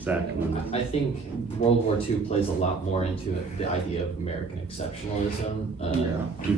Zach? I think World War II plays a lot more into the idea of American exceptionalism.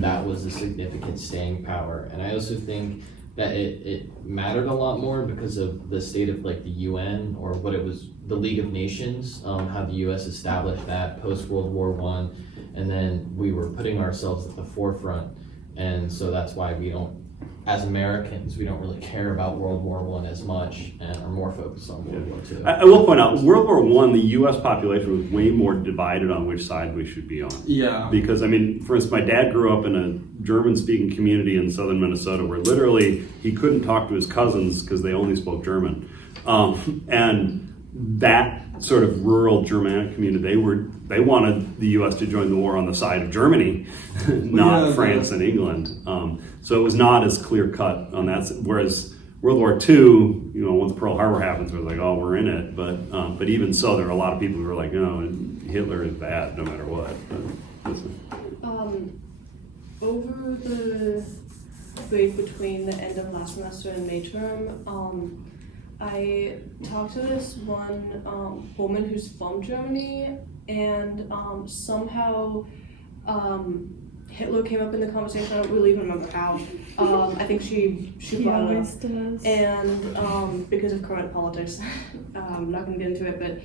That was a significant staying power. And I also think that it mattered a lot more because of the state of like the UN, or what it was, the League of Nations, how the US established that post World War I. And then we were putting ourselves at the forefront. And so that's why we don't, as Americans, we don't really care about World War I as much and are more focused on World War II. I will point out, World War I, the U.S. population was way more divided on which side we should be on. Yeah. Because, I mean, for instance, my dad grew up in a German-speaking community in southern Minnesota where literally he couldn't talk to his cousins because they only spoke German. And that sort of rural Germanic community, they wanted the U.S. to join the war on the side of Germany, not France and England. So it was not as clear cut on that. Whereas World War II, once Pearl Harbor happens, we're like, oh, we're in it. But even so, there are a lot of people who are like, no, Hitler is bad no matter what. Over the break between the end of last semester and May term, I talked to this one woman who's from Germany, and somehow Hitler came up in the conversation. I don't really even remember how. I think she brought it up, and because of current politics, I'm not going to get into it, but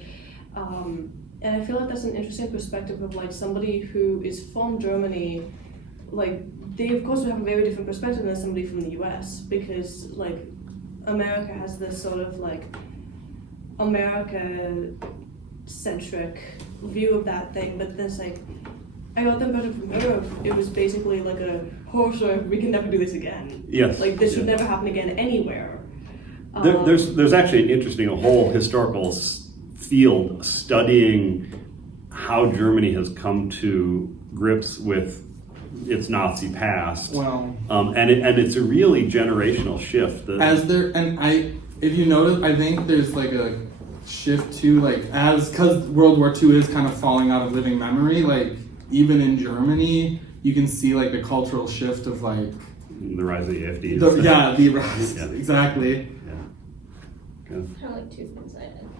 and I feel like that's an interesting perspective of like somebody who is from Germany. Like, they of course would have a very different perspective than somebody from the US, because like America has this sort of like America-centric view of that thing, but this like, I got the impression from her, it was basically like a, oh sure, we can never do this again. Yes. Like this should never happen again anywhere. There's actually a whole historical field studying how Germany has come to grips with its Nazi past. Well, and it's a really generational shift. If you notice, I think there's like a shift too, like because World War II is kind of falling out of living memory, like even in Germany, you can see like the cultural shift of like the rise of the AfD. The rise, exactly. Yeah. Kind of like two things. I think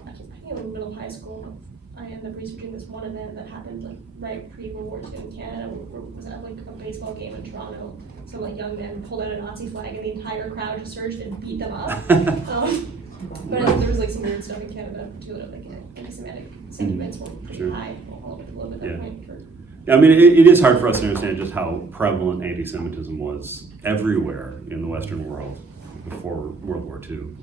in middle high school, I ended up researching this one event that happened like right pre-World War II in Canada. Was at like a baseball game in Toronto. Some like young men pulled out a Nazi flag and the entire crowd just surged and beat them up. But I think there was like some weird stuff in Canada too, like anti-Semitic sentiments were pretty high all over the globe at that point. I mean, it is hard for us to understand just how prevalent anti-Semitism was everywhere in the Western world before World War II.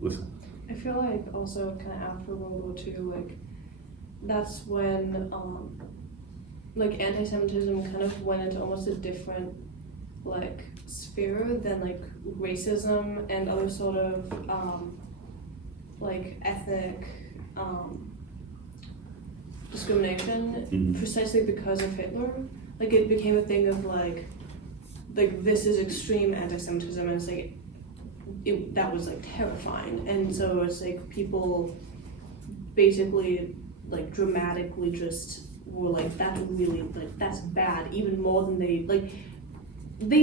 Listen. I feel like also kind of after World War II, like that's when like anti-Semitism kind of went into almost a different like sphere than like racism and other sort of like ethnic discrimination, precisely because of Hitler. Like it became a thing of like this is extreme anti-Semitism, and it's like that was like terrifying, and so it's like people basically like dramatically just were like, that's really like, that's bad, even more than they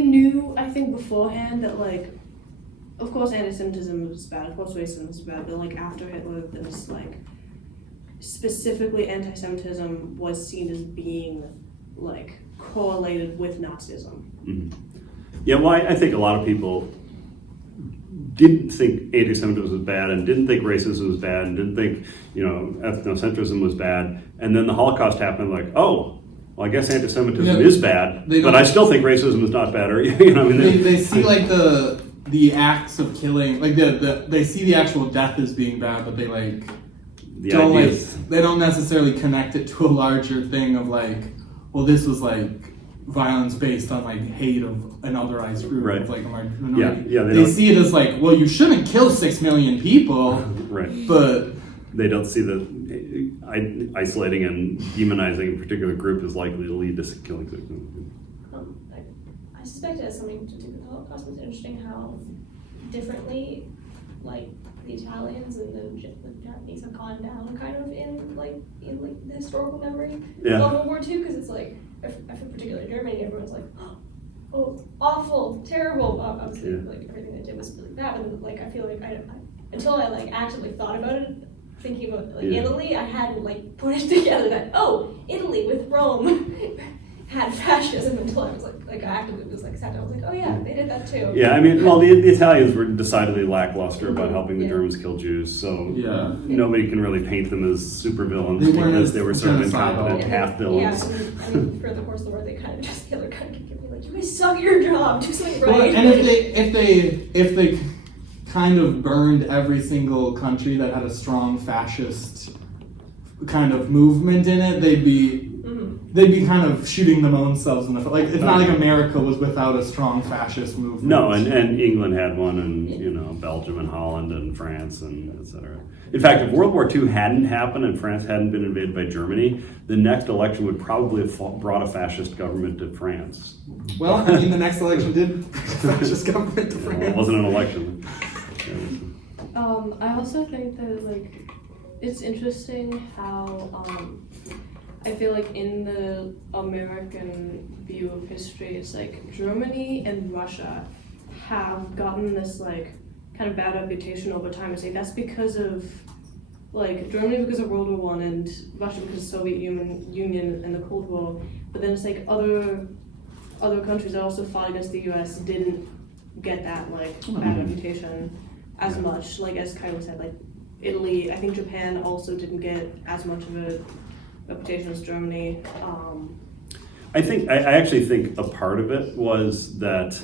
knew, I think, beforehand that like, of course anti-Semitism was bad, of course racism was bad, but like after Hitler, this like specifically anti-Semitism was seen as being like correlated with Nazism. Mm-hmm. Yeah, well, I think a lot of people didn't think anti-Semitism was bad, and didn't think racism was bad, and didn't think, ethnocentrism was bad, and then the Holocaust happened, like, oh, well, I guess anti-Semitism is bad, but I still think racism is not bad, or they see like the acts of killing, like they see the actual death as being bad, but they like they don't necessarily connect it to a larger thing of like, well, this was like violence based on like hate of an otherized group, right, of like a minority. Yeah, they see it as like, well, you shouldn't kill 6 million people, right? But they don't see that isolating and demonizing a particular group is likely to lead to killing 6 million people. I suspect it has something to do with the Holocaust. It's interesting how differently like the Italians and the Japanese have gone down kind of in the historical memory of World War II, because it's like, if in particular Germany, everyone's like, oh, awful, terrible. Obviously, like everything they did was really bad, but like I feel like until I like actually thought about it, thinking about like Yeah. Italy, I hadn't like put it together that, oh, Italy with Rome had fascism until I was like I actively was like sat down, I was like, oh yeah, they did that too. Yeah, I mean, well, the Italians were decidedly lackluster about helping the Yeah. Germans kill Jews, so Yeah. nobody can really paint them as supervillains They weren't because as they were sort of genocidal. incompetent half villains. Yeah, I mean, for the course of the war, they kind of just Hitler kind of kept being like, you guys suck at your job, do something right. Well, and if they kind of burned every single country that had a strong fascist kind of movement in it, they'd be kind of shooting them own selves in the foot. Like it's not like America was without a strong fascist movement. No, and England had one, and Belgium and Holland and France and etc. In fact, if World War II hadn't happened and France hadn't been invaded by Germany, the next election would probably have brought a fascist government to France. Well, I mean, the next election did fascist government to France. It wasn't an election. I also think that like it's interesting how I feel like in the American view of history, it's like Germany and Russia have gotten this like kind of bad reputation over time. It's like that's because of like Germany because of World War I and Russia because of Soviet Union and the Cold War. But then it's like other countries that also fought against the US didn't get that like bad reputation as much. Like as Kylo said, like Italy, I think Japan also didn't get as much of a reputation as Germany. I actually think a part of it was that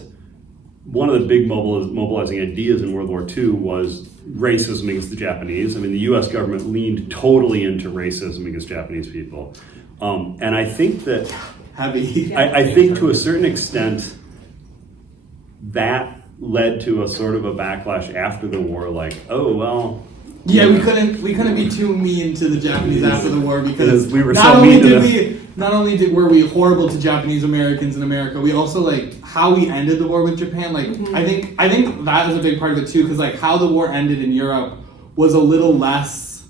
one of the big mobilizing ideas in World War II was racism against the Japanese. I mean, the U.S. government leaned totally into racism against Japanese people, and I think that Heavy. I think to a certain extent that led to a sort of a backlash after the war, like, oh well. Yeah, we couldn't be too mean to the Japanese after the war because we were not so only mean to were we horrible to Japanese Americans in America, we also like how we ended the war with Japan. Like I think that is a big part of it too, because like how the war ended in Europe was a little less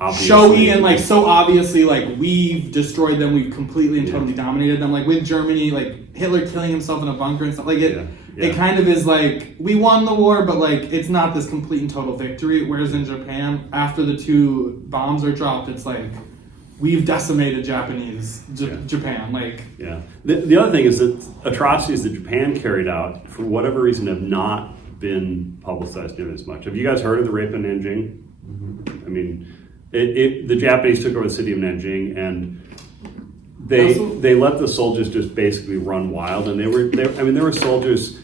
Obviously. showy and like so obviously like we've destroyed them, we've completely and totally dominated them. Like with Germany, like Hitler killing himself in a bunker and stuff like it. Yeah. It kind of is like we won the war, but like it's not this complete and total victory. Whereas in Japan, after the 2 bombs are dropped, it's like we've decimated Japan. Like the other thing is that atrocities that Japan carried out, for whatever reason, have not been publicized nearly as much. Have you guys heard of the rape in Nanjing? I mean, the Japanese took over the city of Nanjing and they let the soldiers just basically run wild, and there were soldiers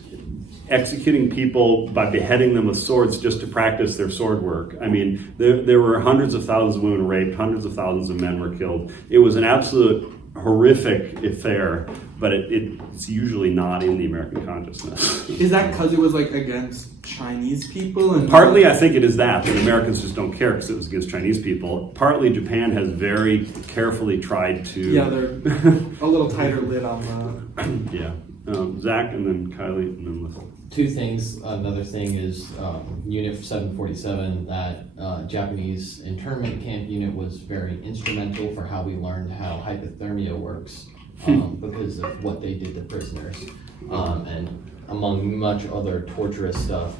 executing people by beheading them with swords just to practice their sword work. I mean, there were hundreds of thousands of women raped, hundreds of thousands of men were killed. It was an absolute horrific affair, but it's usually not in the American consciousness. is that because it was like against Chinese people? And Partly, I think it is that Americans just don't care because it was against Chinese people. Partly, Japan has very carefully tried to. Yeah, they're a little tighter lid on that. Yeah. Zach, and then Kylie, and then Lisa. 2 things. Another thing is Unit 747, that Japanese internment camp unit was very instrumental for how we learned how hypothermia works because of what they did to prisoners, and among much other torturous stuff.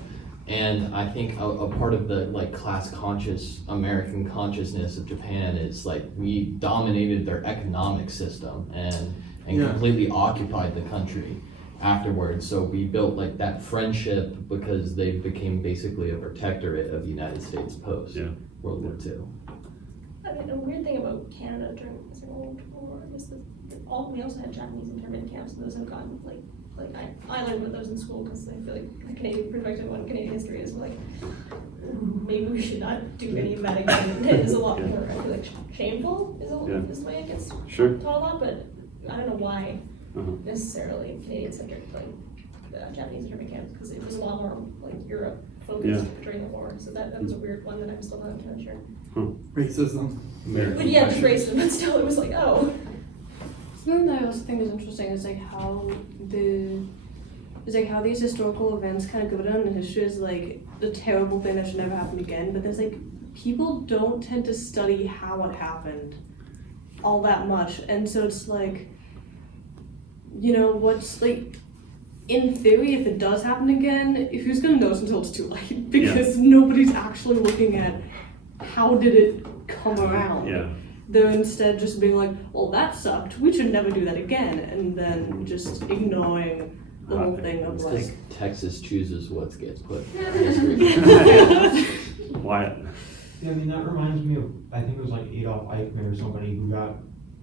And I think a part of the like class conscious American consciousness of Japan is like we dominated their economic system and completely occupied the country afterwards. So we built like that friendship because they became basically a protectorate of the United States post World War II. I mean, a weird thing about Canada during the Second World War is that we also had Japanese internment camps, and those have gotten like I learned about those in school because I feel like the Canadian perspective on Canadian history is like maybe we should not do any of that again. It is a lot more, I feel like, shameful is the way it gets taught a lot, but I don't know why necessarily Canadians had like Japanese internment camps, because it was a lot more like Europe focused during the war. So that was a weird one that I'm still not entirely sure. Racism. But yeah, just racism, but still it was like, oh. Something that I also think is interesting is like how these historical events kind of go down in history as like the terrible thing that should never happen again. But there's like people don't tend to study how it happened all that much, and so it's like, what's like in theory, if it does happen again, who's gonna notice until it's too late? Because nobody's actually looking at how did it come around. Yeah. They're instead just being like, well, that sucked. We should never do that again, and then just ignoring the whole thing of It's like. 'cause Texas chooses what gets put in history. Wyatt. Yeah, I mean, that reminds me of, I think it was like Adolf Eichmann or somebody who got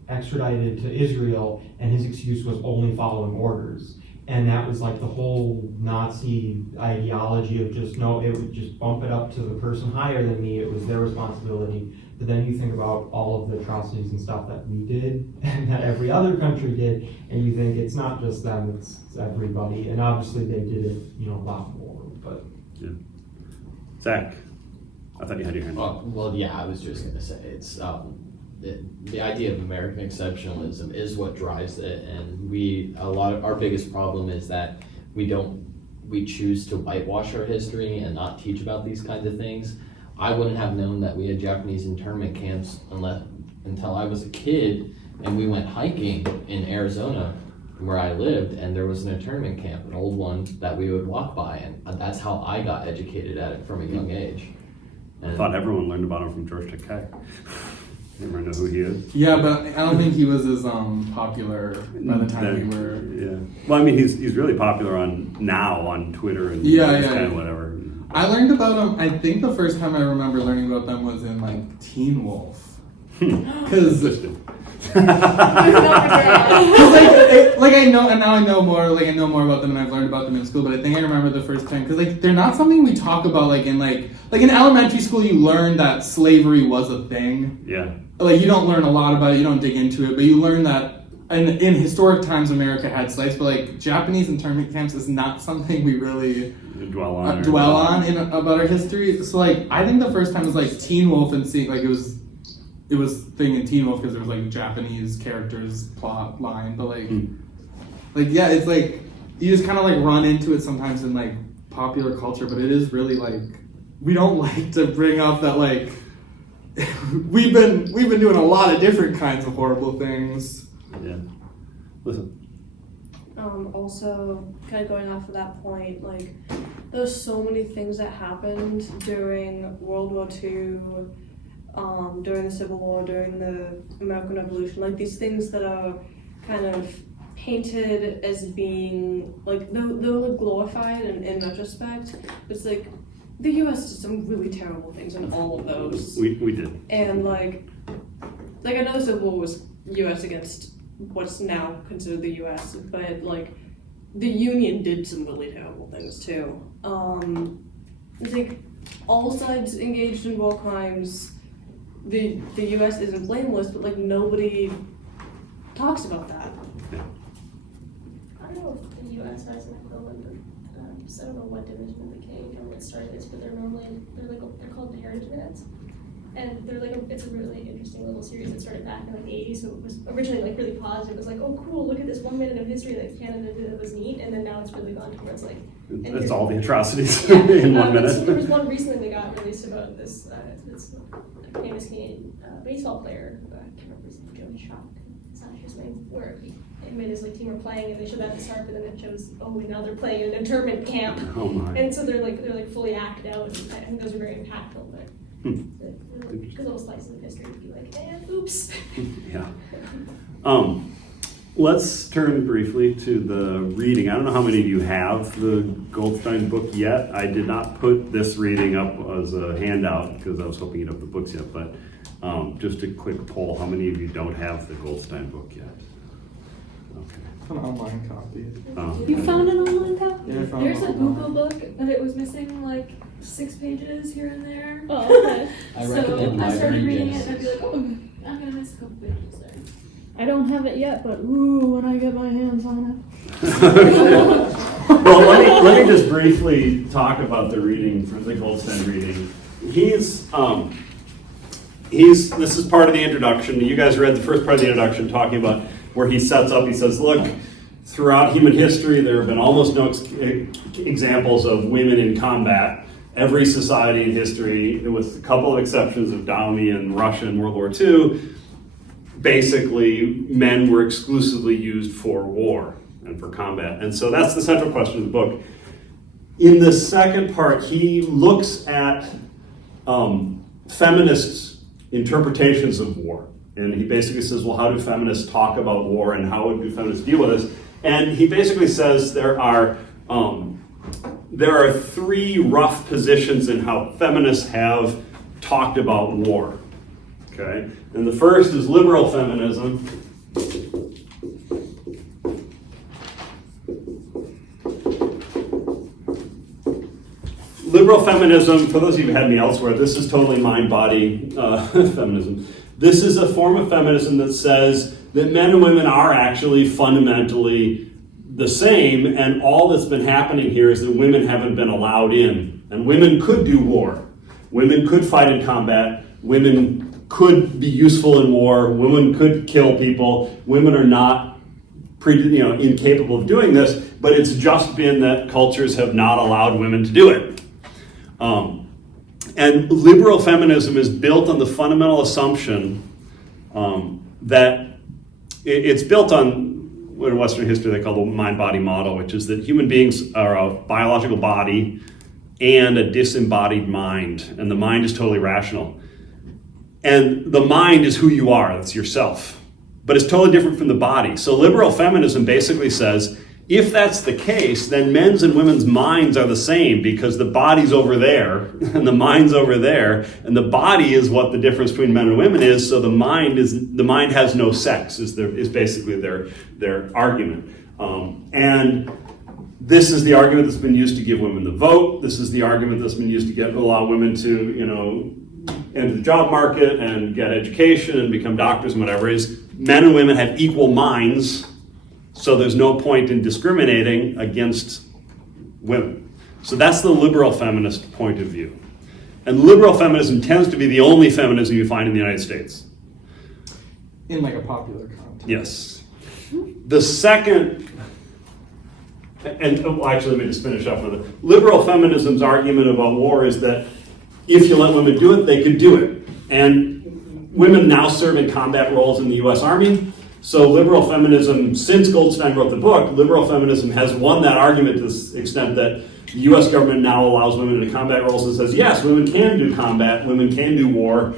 extradited to Israel, and his excuse was only following orders. And that was like the whole Nazi ideology of just, no, it would just bump it up to the person higher than me, it was their responsibility. But then you think about all of the atrocities and stuff that we did, and that every other country did, and you think it's not just them, it's everybody. And obviously they did it, a lot more, but. Zach, I thought you had your hand up. Well, yeah, I was just gonna say, it's, the idea of American exceptionalism is what drives it, and our biggest problem is that we choose to whitewash our history and not teach about these kinds of things. I wouldn't have known that we had Japanese internment camps until I was a kid, and we went hiking in Arizona where I lived, and there was an internment camp, an old one that we would walk by, and that's how I got educated at it from a young age. I thought everyone learned about him from Georgia Tech. Anyone know who he is? Yeah, but I don't think he was as popular by the time we were. Yeah. Well, I mean, he's really popular on Twitter and Yeah. kind of whatever. I learned about them. I think the first time I remember learning about them was in like Teen Wolf, because I know, and now I know more. Like I know more about them, and I've learned about them in school. But I think I remember the first time because they're not something we talk about. Like in elementary school, you learn that slavery was a thing. Yeah. Like you don't learn a lot about it. You don't dig into it, but you learn that in historic times America had slaves. But like Japanese internment camps is not something we really dwell on about our history. So like I think the first time was like Teen Wolf and seeing like it was thing in Teen Wolf because there was like Japanese characters plot line, but like yeah, it's like you just kind of like run into it sometimes in like popular culture, but it is really like we don't like to bring up that like we've been doing a lot of different kinds of horrible things. Yeah. Listen. Also, kind of going off of that point, like there's so many things that happened during World War II. During the Civil War, during the American Revolution, like these things that are kind of painted as being like they're glorified in retrospect. It's like the U.S. did some really terrible things in all of those. We did. And like I know the Civil War was U.S. against what's now considered the U.S., but like the Union did some really terrible things too. It's like all sides engaged in war crimes. The U.S. isn't blameless, but like nobody talks about that. Yeah. I don't know if the U.S. has an equivalent of, I don't know what division of the Canadian government started this, but they're called the Heritage Minutes, and it's a really interesting little series that started back in like the 80s. So it was originally like really positive. It was like, oh cool, look at this 1 minute of history that Canada did that was neat, and then now it's really gone towards like. It's all the atrocities Yeah. in 1 minute. So there was one recently that got released about this. It's a famous Canadian baseball player. I can't remember his name. Joe Shock. It's not his name. Where him and his team were playing, and they showed that at the start, but then it shows now they're playing in an internment camp. Oh my. And so they're fully acted out. And I think those are very impactful, but good little slices of history to be like, oops. Yeah. Let's turn briefly to the reading. I don't know how many of you have the Goldstein book yet. I did not put this reading up as a handout because I was hoping you'd have the books yet, but just a quick poll. How many of you don't have the Goldstein book yet? Okay. An online copy. You found an online copy? Yeah, I found There's one a Google online. book, but it was missing like 6 pages here and there. Oh, okay. I So recommend I started library reading it and I'd be like, oh, I'm gonna miss a couple pages there. I don't have it yet, but ooh, when I get my hands on Well, let me just briefly talk about the reading for the Goldstein reading. This is part of the introduction. You guys read the first part of the introduction talking about where he sets up, he says, look, throughout human history, there have been almost no examples of women in combat. Every society in history, with a couple of exceptions of Dahomey and Russia in World War II, basically men were exclusively used for war. and for combat. And so that's the central question of the book. In the second part, he looks at feminists' interpretations of war. And he basically says, well, how do feminists talk about war and how do feminists deal with this? And he basically says there are three rough positions in how feminists have talked about war. Okay? And the first is liberal feminism. Liberal feminism, for those of you who had me elsewhere, this is totally mind-body feminism. This is a form of feminism that says that men and women are actually fundamentally the same, and all that's been happening here is that women haven't been allowed in. And women could do war. Women could fight in combat. Women could be useful in war. Women could kill people. Women are not incapable of doing this, but it's just been that cultures have not allowed women to do it. And liberal feminism is built on the fundamental assumption that it's built on what in Western history they call the mind-body model, which is that human beings are a biological body and a disembodied mind, and the mind is totally rational. And the mind is who you are, that's yourself, but it's totally different from the body. So liberal feminism basically says, if that's the case, then men's and women's minds are the same because the body's over there and the mind's over there, and the body is what the difference between men and women is. So the mind has no sex is basically their argument. And this is the argument that's been used to give women the vote. This is the argument that's been used to allow women to enter the job market and get education and become doctors and whatever it is. Men and women have equal minds. So there's no point in discriminating against women. So that's the liberal feminist point of view. And liberal feminism tends to be the only feminism you find in the United States. In like a popular context. Yes. The second, actually let me just finish up with it. Liberal feminism's argument about war is that if you let women do it, they could do it. And women now serve in combat roles in the US Army. So liberal feminism, since Goldstein wrote the book, liberal feminism has won that argument to the extent that the US government now allows women into combat roles and says, yes, women can do combat, women can do war,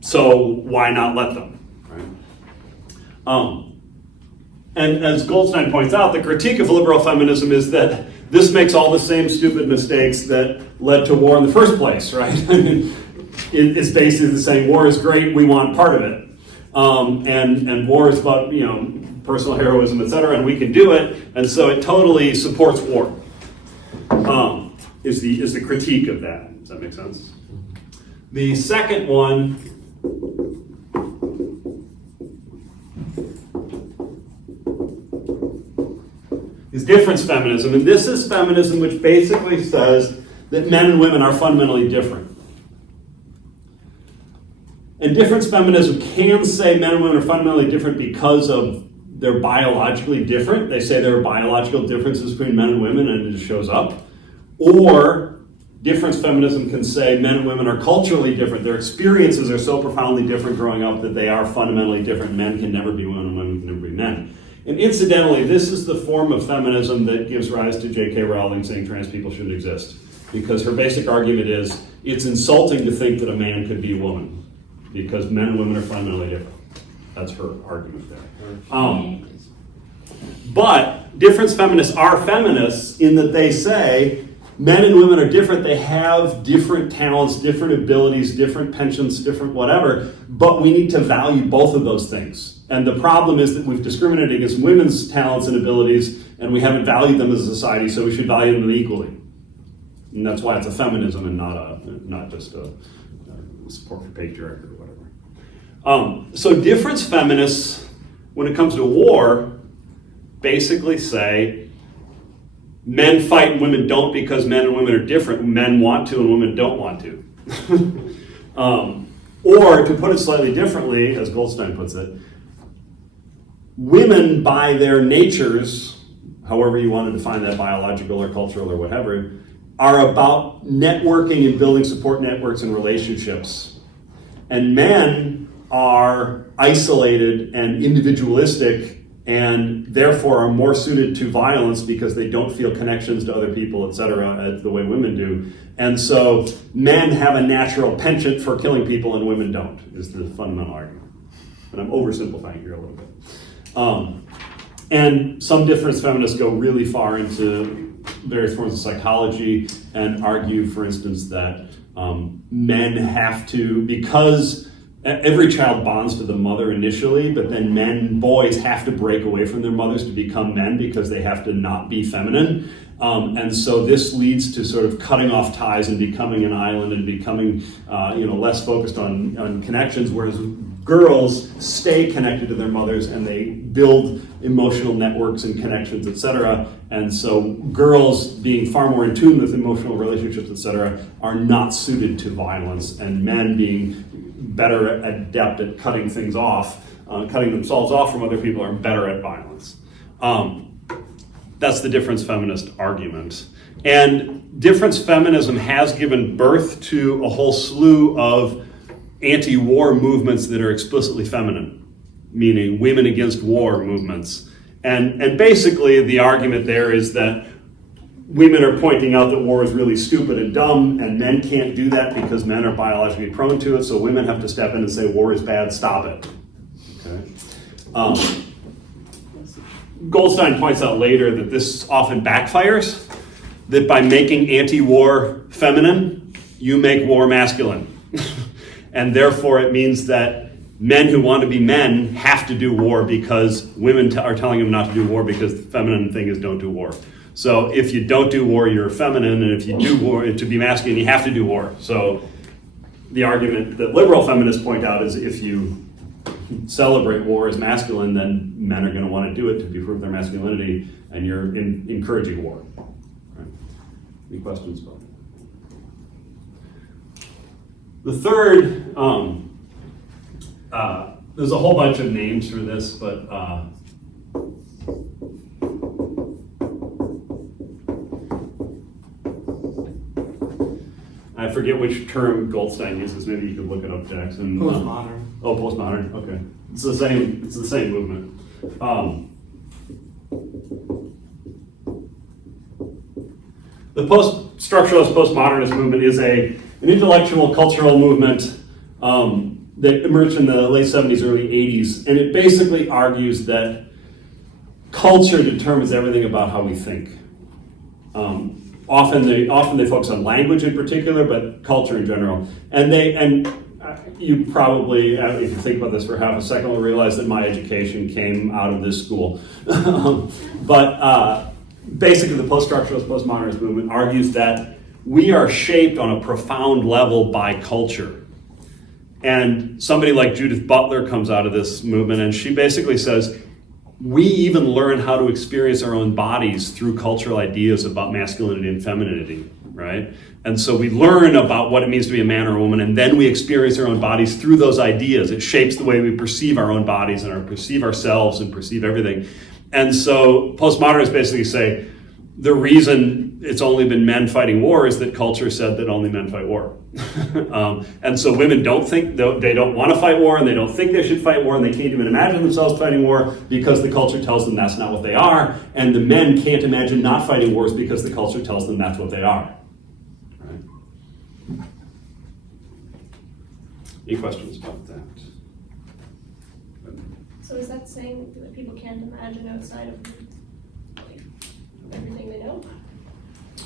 so why not let them? Right? And as Goldstein points out, the critique of liberal feminism is that this makes all the same stupid mistakes that led to war in the first place, right? It's basically saying war is great, we want part of it. And war is about personal heroism, etc., and we can do it, and so it totally supports war. Is the critique of that? Does that make sense? The second one is difference feminism, and this is feminism which basically says that men and women are fundamentally different. And difference feminism can say men and women are fundamentally different because of they're biologically different. They say there are biological differences between men and women and it just shows up. Or difference feminism can say men and women are culturally different. Their experiences are so profoundly different growing up that they are fundamentally different. Men can never be women and women can never be men. And incidentally, this is the form of feminism that gives rise to J.K. Rowling saying trans people shouldn't exist. Because her basic argument is it's insulting to think that a man could be a woman. Because men and women are fundamentally different. That's her argument there. But difference feminists are feminists in that they say men and women are different. They have different talents, different abilities, different pensions, different whatever. But we need to value both of those things. And the problem is that we've discriminated against women's talents and abilities, and we haven't valued them as a society, so we should value them equally. And that's why it's a feminism and not just a support for patriarchy or whatever. So difference feminists, when it comes to war, basically say men fight and women don't because men and women are different. Men want to and women don't want to. Or to put it slightly differently, as Goldstein puts it, women by their natures, however you want to define that, biological or cultural or whatever, are about networking and building support networks and relationships. And men are isolated and individualistic and therefore are more suited to violence because they don't feel connections to other people, etc., the way women do. And so men have a natural penchant for killing people and women don't, is the fundamental argument. And I'm oversimplifying here a little bit. And some difference feminists go really far into various forms of psychology and argue, for instance, that men have to, because every child bonds to the mother initially, but then boys have to break away from their mothers to become men because they have to not be feminine. And so this leads to sort of cutting off ties and becoming an island and becoming less focused on connections, whereas girls stay connected to their mothers and they build emotional networks and connections, etc. And so girls, being far more in tune with emotional relationships, etc., are not suited to violence, and men, being better adept at cutting things off, cutting themselves off from other people, are better at violence. That's the difference feminist argument. And difference feminism has given birth to a whole slew of anti-war movements that are explicitly feminine, meaning women against war movements. And basically the argument there is that women are pointing out that war is really stupid and dumb, and men can't do that because men are biologically prone to it, so women have to step in and say, war is bad, stop it. Okay. Goldstein points out later that this often backfires, that by making anti-war feminine, you make war masculine. And therefore it means that men who want to be men have to do war because women are telling them not to do war because the feminine thing is don't do war. So if you don't do war, you're feminine, and if you do war, to be masculine, you have to do war. So the argument that liberal feminists point out is if you celebrate war as masculine, then men are going to want to do it to prove their masculinity, and you're encouraging war. Right. Any questions about that? The third, there's a whole bunch of names for this, but I forget which term Goldstein uses. Maybe you could look it up, Jackson. Postmodern. Postmodern. Okay, it's the same. It's the same movement. The post-structuralist, postmodernist movement is an intellectual, cultural movement that emerged in the late 70s, early 80s, and it basically argues that culture determines everything about how we think. Often they focus on language in particular, but culture in general. And you probably, if you think about this for half a second, will realize that my education came out of this school. But basically, the post-structuralist, postmodernist movement argues that we are shaped on a profound level by culture. And somebody like Judith Butler comes out of this movement, and she basically says, we even learn how to experience our own bodies through cultural ideas about masculinity and femininity, right? And so we learn about what it means to be a man or a woman, and then we experience our own bodies through those ideas. It shapes the way we perceive our own bodies and perceive ourselves and perceive everything. And so postmodernists basically say, the reason it's only been men fighting war is that culture said that only men fight war. And so women don't think, they don't want to fight war, and they don't think they should fight war, and they can't even imagine themselves fighting war because the culture tells them that's not what they are, and the men can't imagine not fighting wars because the culture tells them that's what they are. Right? Any questions about that? So is that saying that people can't imagine outside of like everything they know?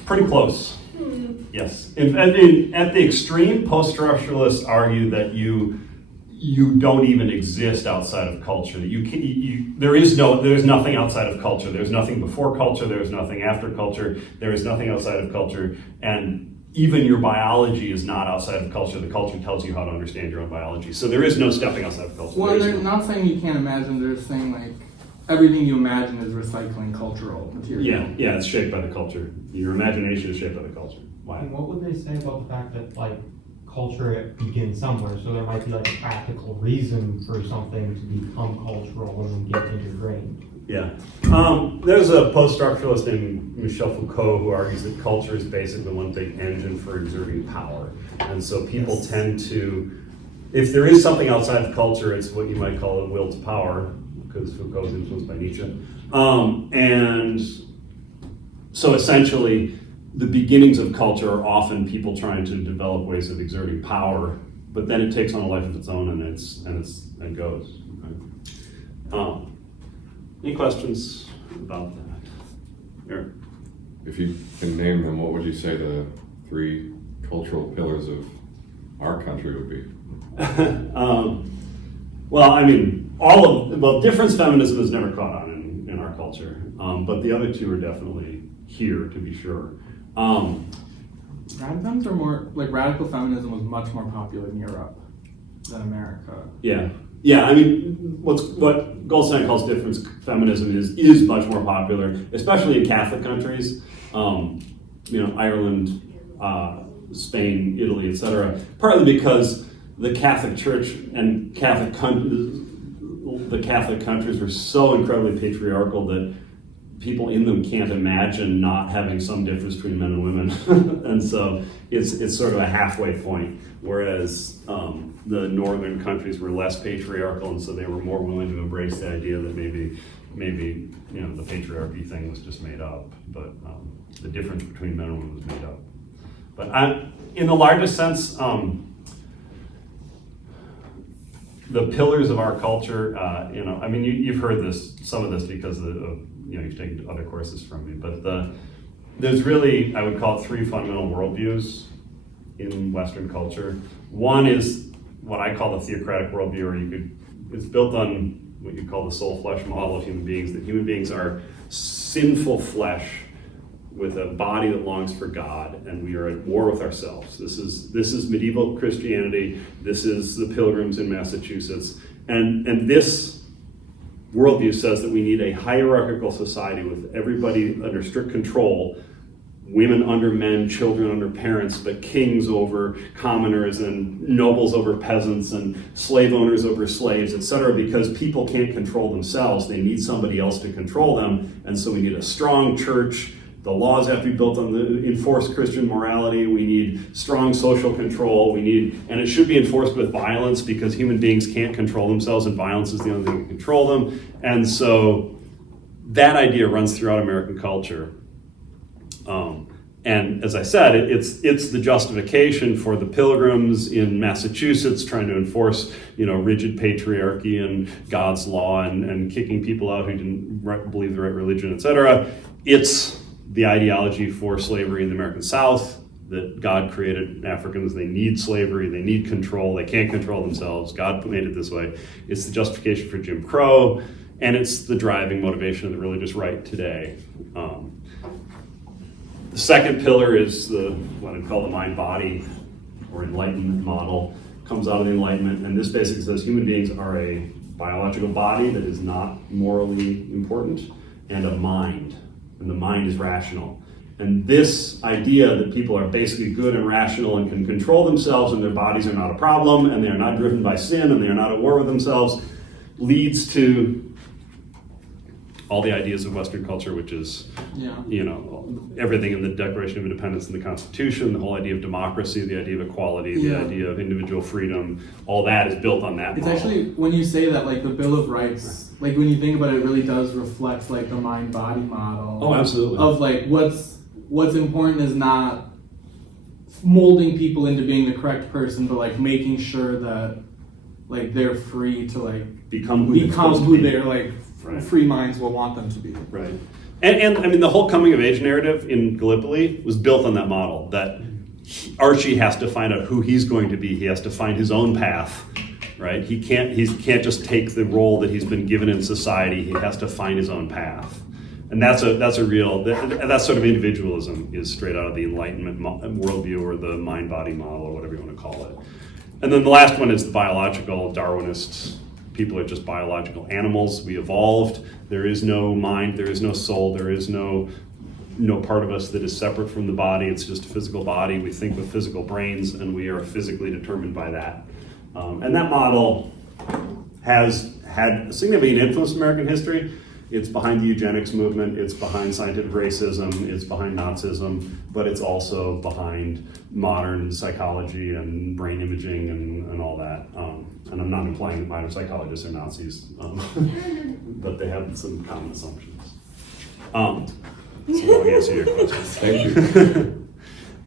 Pretty close. Yes. At the extreme, post-structuralists argue that you don't even exist outside of culture. There is nothing outside of culture. There's nothing before culture. There's nothing after culture. There is nothing outside of culture. And even your biology is not outside of culture. The culture tells you how to understand your own biology. So there is no stepping outside of culture. Well, they're not saying you can't imagine. They're saying like everything you imagine is recycling cultural material. Yeah, it's shaped by the culture. Your imagination is shaped by the culture. Why? And what would they say about the fact that like culture begins somewhere? So there might be like a practical reason for something to become cultural and get ingrained. Yeah. There's a post-structuralist named Michel Foucault who argues that culture is basically one big engine for exerting power. And so people tend to, if there is something outside of culture, it's what you might call a will to power because Foucault was influenced by Nietzsche. And so essentially, the beginnings of culture are often people trying to develop ways of exerting power, but then it takes on a life of its own and it goes. Right? Any questions about that? Eric? If you can name them, what would you say the 3 cultural pillars of our country would be? Well, I mean, difference feminism has never caught on in our culture, but the other 2 are definitely here, to be sure. Radicals are more like radical feminism was much more popular in Europe than America. Yeah. I mean, what Goldstein calls difference feminism is much more popular, especially in Catholic countries. Ireland, Spain, Italy, etc. Partly because the Catholic Church and the Catholic countries are so incredibly patriarchal that people in them can't imagine not having some difference between men and women. And so it's sort of a halfway point, whereas the northern countries were less patriarchal, and so they were more willing to embrace the idea that maybe the patriarchy thing was just made up, but the difference between men and women was made up. But in the largest sense, the pillars of our culture, you've heard some of this because you've taken other courses from me, but there's really, I would call it 3 fundamental worldviews in Western culture. One is what I call the theocratic worldview, or it's built on what you call the soul-flesh model of human beings, that human beings are sinful flesh with a body that longs for God, and we are at war with ourselves. This is medieval Christianity. This is the Pilgrims in Massachusetts, and this worldview says that we need a hierarchical society with everybody under strict control, women under men, children under parents, but kings over commoners and nobles over peasants and slave owners over slaves, etc., because people can't control themselves. They need somebody else to control them, and so we need a strong church. The laws have to be built on the enforced Christian morality. We need strong social control. And it should be enforced with violence, because human beings can't control themselves, and violence is the only thing that can control them. And so that idea runs throughout American culture. And as I said, it's the justification for the Pilgrims in Massachusetts trying to enforce, rigid patriarchy and God's law and kicking people out who didn't believe the right religion, etc. It's the ideology for slavery in the American South, that God created Africans. They need slavery, they need control, they can't control themselves. God made it this way. It's the justification for Jim Crow, and it's the driving motivation of the religious right today. The second pillar is what I call the mind-body or enlightenment model. Comes out of the Enlightenment, and this basically says human beings are a biological body that is not morally important, and a mind, and the mind is rational. And this idea that people are basically good and rational and can control themselves, and their bodies are not a problem, and they are not driven by sin, and they are not at war with themselves, leads to all the ideas of Western culture, which is, everything in the Declaration of Independence and the Constitution, the whole idea of democracy, the idea of equality, the idea of individual freedom, all that is built on that model. It's actually, when you say that, like the Bill of Rights, like when you think about it, it really does reflect like the mind-body model. Oh, absolutely. Of like what's important is not molding people into being the correct person, but like making sure that like they're free to like become who they're like right. Free minds will want them to be. Right. And I mean, the whole coming of age narrative in Gallipoli was built on that model, that Archie has to find out who he's going to be. He has to find his own path, right? He can't just take the role that he's been given in society. He has to find his own path. And that's sort of individualism is straight out of the Enlightenment worldview, or the mind-body model, or whatever you want to call it. And then the last one is the biological Darwinist. People are just biological animals. We evolved. There is no mind, there is no soul, there is no part of us that is separate from the body. It's just a physical body. We think with physical brains, and we are physically determined by that. And that model has had a significant influence in American history. it's behind the eugenics movement, it's behind scientific racism, it's behind Nazism, but it's also behind modern psychology and brain imaging and all that. And I'm not implying that modern psychologists are Nazis, but they have some common assumptions. So long answer to your question. Thank you.